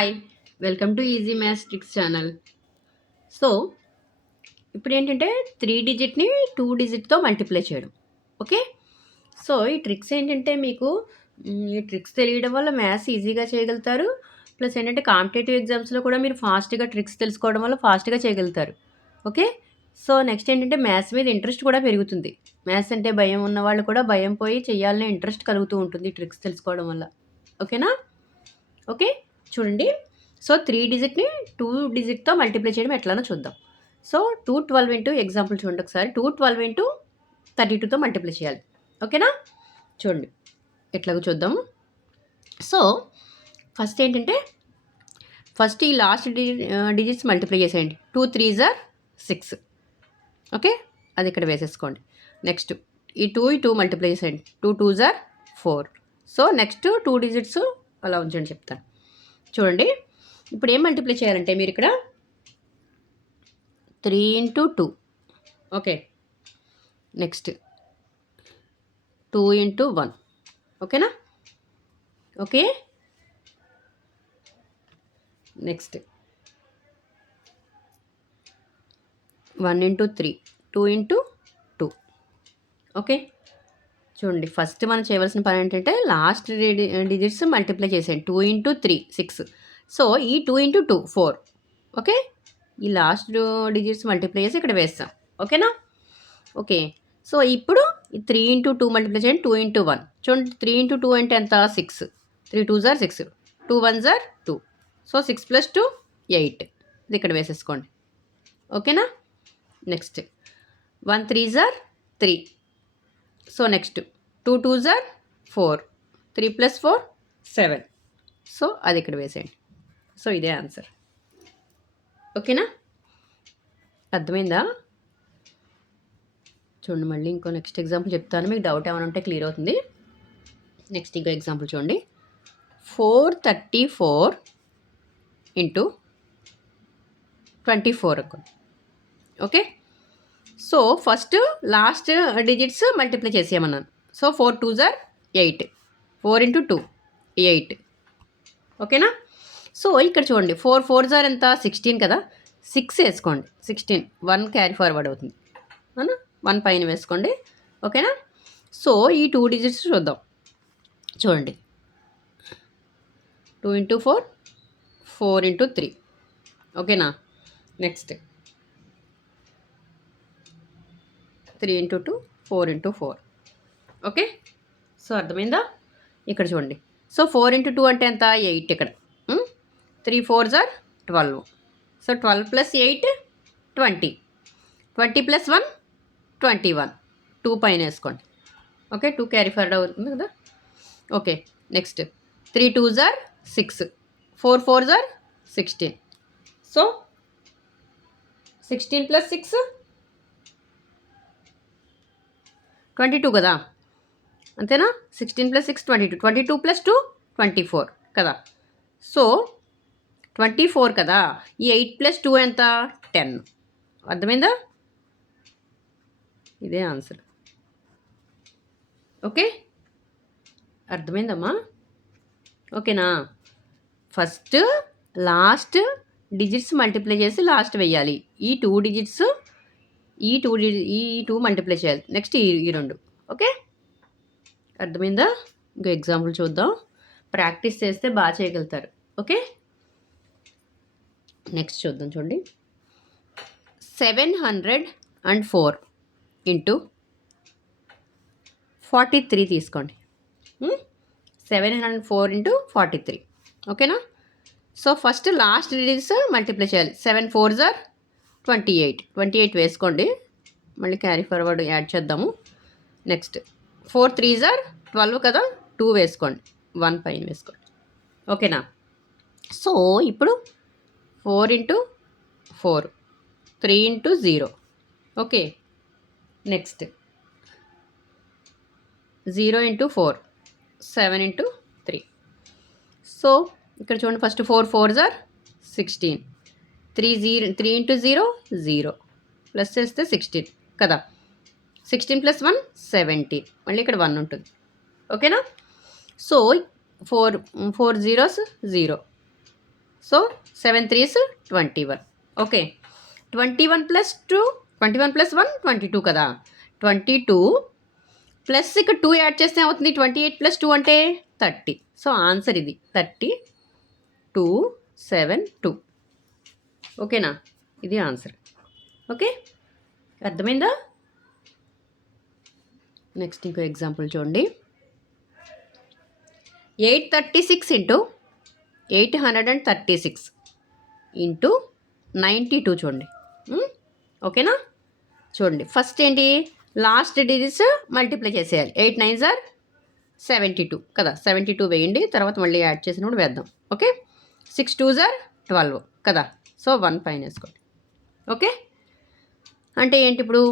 Hi! Welcome to easy maths tricks channel. So, ఇప్పుడేంటంటే 3 డిజిట్‌ని 2 డిజిట్‌తో multiply చేయడం. Okay. So, ఈ tricks ఏంటంటే మీకు ఈ ట్రిక్స్ తెలియడం వల్ల మ్యాథ్స్ ఈజీగా చేయగలుగుతారు. ప్లస్ ఏంటంటే కాంపిటేటివ్ ఎగ్జామ్స్‌లో కూడా మీరు ఫాస్ట్‌గా ట్రిక్స్ తెలుసుకోవడం వల్ల ఫాస్ట్‌గా చేయగలుగుతారు. ఓకే. సో, నెక్స్ట్ ఏంటంటే మ్యాథ్స్ మీద ఇంట్రెస్ట్ కూడా పెరుగుతుంది. మ్యాథ్స్ అంటే భయం ఉన్నవాళ్ళు కూడా భయం పోయి చేయాలనే ఇంట్రెస్ట్ కలుగుతూ ఉంటుంది ఈ ట్రిక్స్ తెలుసుకోవడం వల్ల. ఓకేనా? ఓకే. చూడండి. సో, 3 డిజిట్‌ని 2 డిజిట్‌తో మల్టిప్లై చేయడం ఎట్లానో చూద్దాం. సో, 212 ఇంటూ ఎగ్జాంపుల్ చూడండి ఒకసారి. 212 ఇంటూ 32తో మల్టిప్లై చేయాలి. ఓకేనా? చూడండి. ఎట్లాగో చూద్దాము. సో, ఫస్ట్ ఏంటంటే ఫస్ట్ ఈ లాస్ట్ డిజిట్స్ మల్టిప్లై చేసేయండి. 2 3s ఆర్ 6. ఓకే. అది ఇక్కడ వేసేసుకోండి. నెక్స్ట్ ఈ 2 మల్టిప్లై చేసేయండి. 2 2s are 4. So, next 2 digits అలా ఉంచండి చెప్తాను. చూడండి. ఇప్పుడు ఏం మల్టిప్లై చేయాలంటే మీరు ఇక్కడ 3 ఇంటూ 2. ఓకే. Next 2 into 1. ఓకేనా? Okay. Next 1 into 3. 2 into 2. Okay. చూడండి ఫస్ట్ మనం చేయవలసిన పని ఏంటంటే లాస్ట్ డిజిట్స్ మల్టిప్లై చేసేయండి. 2 ఇంటూ 3 6. సో, ఈ 2 ఇంటూ 2 4. ఓకే. ఈ లాస్ట్ డిజిట్స్ మల్టిప్లై చేసి ఇక్కడ వేస్తాం. ఓకేనా? ఓకే. సో, ఇప్పుడు ఈ 3 ఇంటూ 2 మల్టిప్లై చేయండి. 2 ఇంటూ 1. చూడండి 3 ఇంటూ 2 అంటే ఎంత? 6. 3 2s are 6. 2 1s are 2. So, 6 + 2 8. ఇది ఇక్కడ వేసేసుకోండి. ఓకేనా? Next 1 3s are 3. So, next 2 2s are 4. 3 + 4 7. So, అది ఇక్కడ వేసేయండి. సో, ఇదే ఆన్సర్. ఓకేనా? అర్థమైందా? చూడండి మళ్ళీ ఇంకో నెక్స్ట్ ఎగ్జాంపుల్ చెప్తాను. మీకు డౌట్ ఏమైనా ఉంటే క్లియర్ అవుతుంది. నెక్స్ట్ ఇంకో ఎగ్జాంపుల్ చూడండి. 434 ఇంటూ 24 అనుకోండి. Okay. So, first last digits multiply చేసేయమన్నాను. So, 4 2s are 8. 4 ఇంటూ 2 8. ఓకేనా? సో, ఇక్కడ చూడండి 4 4s ఆర్ ఎంత? 16 కదా. 6 వేసుకోండి. 16 1 క్యారీ ఫార్వర్డ్ అవుతుంది. అవునా? 1 పైన వేసుకోండి. ఓకేనా? సో, ఈ 2 డిజిట్స్ చూద్దాం. చూడండి 2 ఇంటూ 4 4 ఇంటూ 3. ఓకేనా? Next 3 into 2 4 into 4. Okay. So, అర్థమైందా? ఇక్కడ చూడండి. సో, 4 ఇంటూ 2 అంటే ఎంత? 8 ఇక్కడ. 3 4s ఆర్ 12. సో, 12 + 8 20. 20 + 1 21. 2 పైన వేసుకోండి. ఓకే. 2 క్యారీ ఫార్వర్డ్ అవుతుంది కదా. Okay. Next 3 2s are 6. 4 4s are 16. So, 16 + 6 22 కదా. అంతేనా? 16 + 6 22. 22 + 2 24 కదా. సో, 24 కదా. ఈ 8 + 2 ఎంత? 10. అర్థమైందా? ఇదే ఆన్సర్. ఓకే. అర్థమైందమ్మా? ఓకేనా? ఫస్ట్ లాస్ట్ డిజిట్స్ మల్టిప్లై చేసి లాస్ట్ వెయ్యాలి. ఈ 2 డిజిట్స్ ఈ 2 మల్టిప్లై చేయాలి. నెక్స్ట్ ఈ 2. ఓకే. అర్థమైందా? ఇంకో ఎగ్జాంపుల్ చూద్దాం. ప్రాక్టీస్ చేస్తే బాగా చేయగలుగుతారు. ఓకే. నెక్స్ట్ చూద్దాం చూడండి. 704 ఇంటూ 43 తీసుకోండి. 704 ఇంటూ 43. ఓకేనా? So, first last digits multiply చేయాలి. 7 4s ఆర్ 28. 28 వేసుకోండి. మళ్ళీ క్యారీ ఫార్వర్డ్ యాడ్ చేద్దాము. నెక్స్ట్ 4 3s ఆర్ 12 కదా. 2 వేసుకోండి. 1 పైన వేసుకోండి. ఓకేనా? సో, ఇప్పుడు 4 into 4 3 into 0. Okay. Next 0 into 4 7 into 3. So, ఇక్కడ చూడండి first 4 4s are 16. 3 into 0 0 plus చేస్తే 16 కదా. 16 + 1 17. మళ్ళీ ఇక్కడ 1 ఉంటుంది. ఓకేనా? So, 4 4 0s 0. So 7 3s 21. Okay, 21 plus 2, 21 plus 1 22 కదా. 22 ప్లస్ ఇక్కడ 2 యాడ్ చేస్తే ఏమవుతుంది, 28 ప్లస్ 2 అంటే 30. సో ఆన్సర్ ఇది 30 2 7 2. ఓకేనా, ఇది ఆన్సర్. ఓకే, అర్థమైందా? నెక్స్ట్ ఇంకో ఎగ్జాంపుల్ చూడండి. 836 ఇంటూ 836 ఇంటూ 92 చూడండి. ఓకేనా, చూడండి ఫస్ట్ ఏంటి, లాస్ట్ డిజిట్స్ మల్టిప్లై చేసేయాలి. 8 9s are 72 కదా. 72 వేయండి, తర్వాత మళ్ళీ యాడ్ చేసినప్పుడు వేద్దాం. ఓకే, 6 2s are 12 కదా. సో 1 పైన వేసుకోండి. ఓకే, అంటే ఏంటి ఇప్పుడు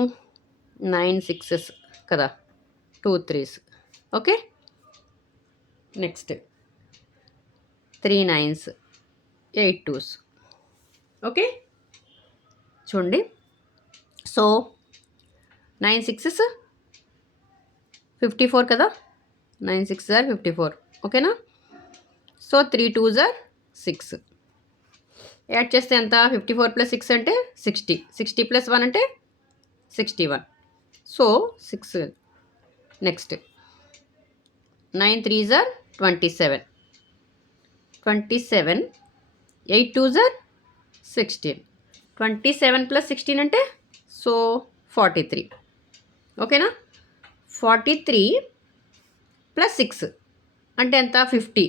9 6s కదా, 2 3s. Okay, next 3 9s 8 2s. Okay, చూడండి. సో 9 6s 54 కదా, 9 6s are 54. ఓకేనా, సో 3 2s are 6. యాడ్ చేస్తే ఎంత, 54 ప్లస్ 6 అంటే 60, 60 ప్లస్ 1 అంటే 61. So 6. Next 9 3s are 27, 27 8 2s are 16, 27 plus 16 అంటే సో 43. ఓకేనా, 43 ప్లస్ 6 అంటే ఎంత, 50.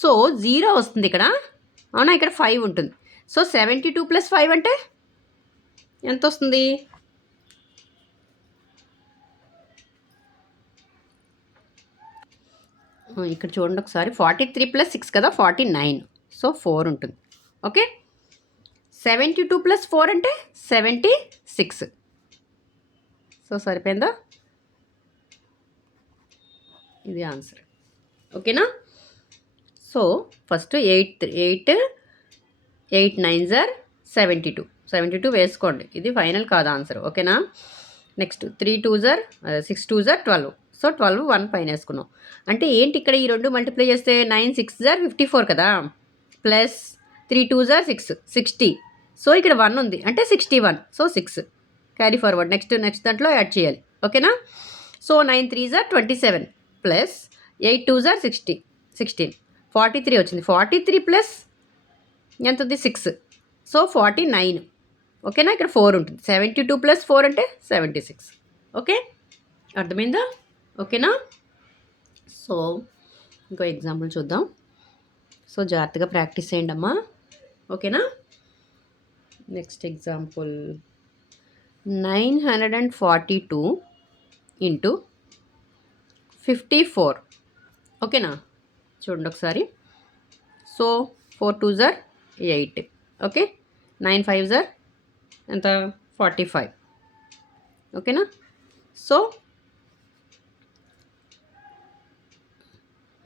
సో 0 వస్తుంది ఇక్కడ, అవునా, ఇక్కడ 5 ఉంటుంది. సో 72 ప్లస్ 5 అంటే ఎంత వస్తుంది, ఇక్కడ చూడండి ఒకసారి. 43 ప్లస్ 6 కదా, 49. సో 4 ఉంటుంది. ఓకే, 72 ప్లస్ 4 అంటే 76. సో సరిపోయిందా, ఇది ఆన్సర్. ఓకేనా, సో ఫస్ట్ 8 9s are 72, 72 వేసుకోండి, ఇది ఫైనల్ కాదు ఆన్సర్. ఓకేనా, next 3 2s are 6 2s are 12. So 12 1 పైన వేసుకున్నాం. అంటే ఏంటి, ఇక్కడ ఈ రెండు మల్టిప్లై చేస్తే 9 6s are 54 కదా, ప్లస్ 3 2s are 6 60. సో ఇక్కడ 1 ఉంది అంటే 61. సో 6 క్యారీ ఫార్వర్డ్, నెక్స్ట్ దాంట్లో యాడ్ చేయాలి. ఓకేనా, so 9 3s are 27 plus 8 2s are 16, 43 వచ్చింది. 43 ప్లస్ ఎంత ఉంది, 6. సో 49. ఓకేనా, ఇక్కడ 4 ఉంటుంది. 72 ప్లస్ 4 అంటే 76. ఓకే, అర్థమైందా? ఓకేనా, సో ఇంకో ఎగ్జాంపుల్ చూద్దాం. సో జాగ్రత్తగా ప్రాక్టీస్ చేయండి అమ్మా. ఓకేనా, నెక్స్ట్ ఎగ్జాంపుల్ 942 ఇంటూ 54. ఓకేనా, చూడండి ఒకసారి. So 4 2s are 8. Okay, 9 5s are ఎంత, 45. ఓకేనా, so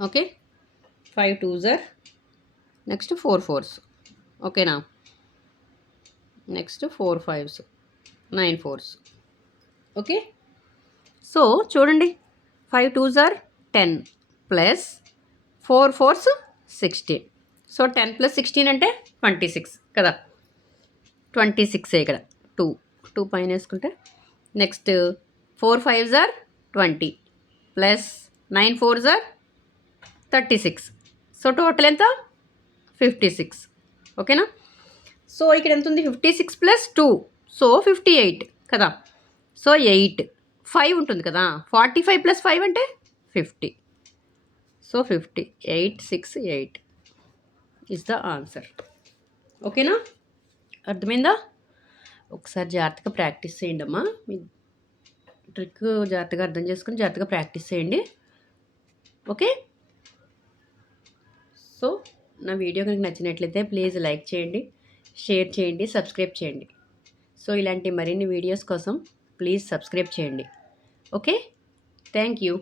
okay 5 2s are next 4 4s. ఓకేనా, next 4 5s 9 4s. Okay, so చూడండి 5 2s are 10 plus 4 4s 16. So 10 plus 16 అంటే 26 కదా, 26 ఇక్కడ 2 పైన వేసుకుంటే. Next 4 5s are 20 plus 9 4s are 36. So total ఎంత, 56. ఓకేనా, సో ఇక్కడ ఎంత ఉంది, 56 ప్లస్ 2 సో 58 కదా. సో 8 5 ఉంటుంది కదా, 45 ప్లస్ 5 అంటే 50. So 50 8 6 8 is the answer. ఓకేనా, అర్థమైందా? ఒకసారి జాగ్రత్తగా ప్రాక్టీస్ చేయండి అమ్మా. మీ ట్రిక్ జాగ్రత్తగా అర్థం చేసుకుని జాగ్రత్తగా ప్రాక్టీస్ చేయండి. ఓకే, సో నా వీడియో కనుక నచ్చినట్లయితే ప్లీజ్ లైక్ చేయండి, షేర్ చేయండి, సబ్స్క్రైబ్ చేయండి. సో ఇలాంటి మరిన్ని వీడియోస్ కోసం ప్లీజ్ సబ్స్క్రైబ్ చేయండి. Okay, thank you.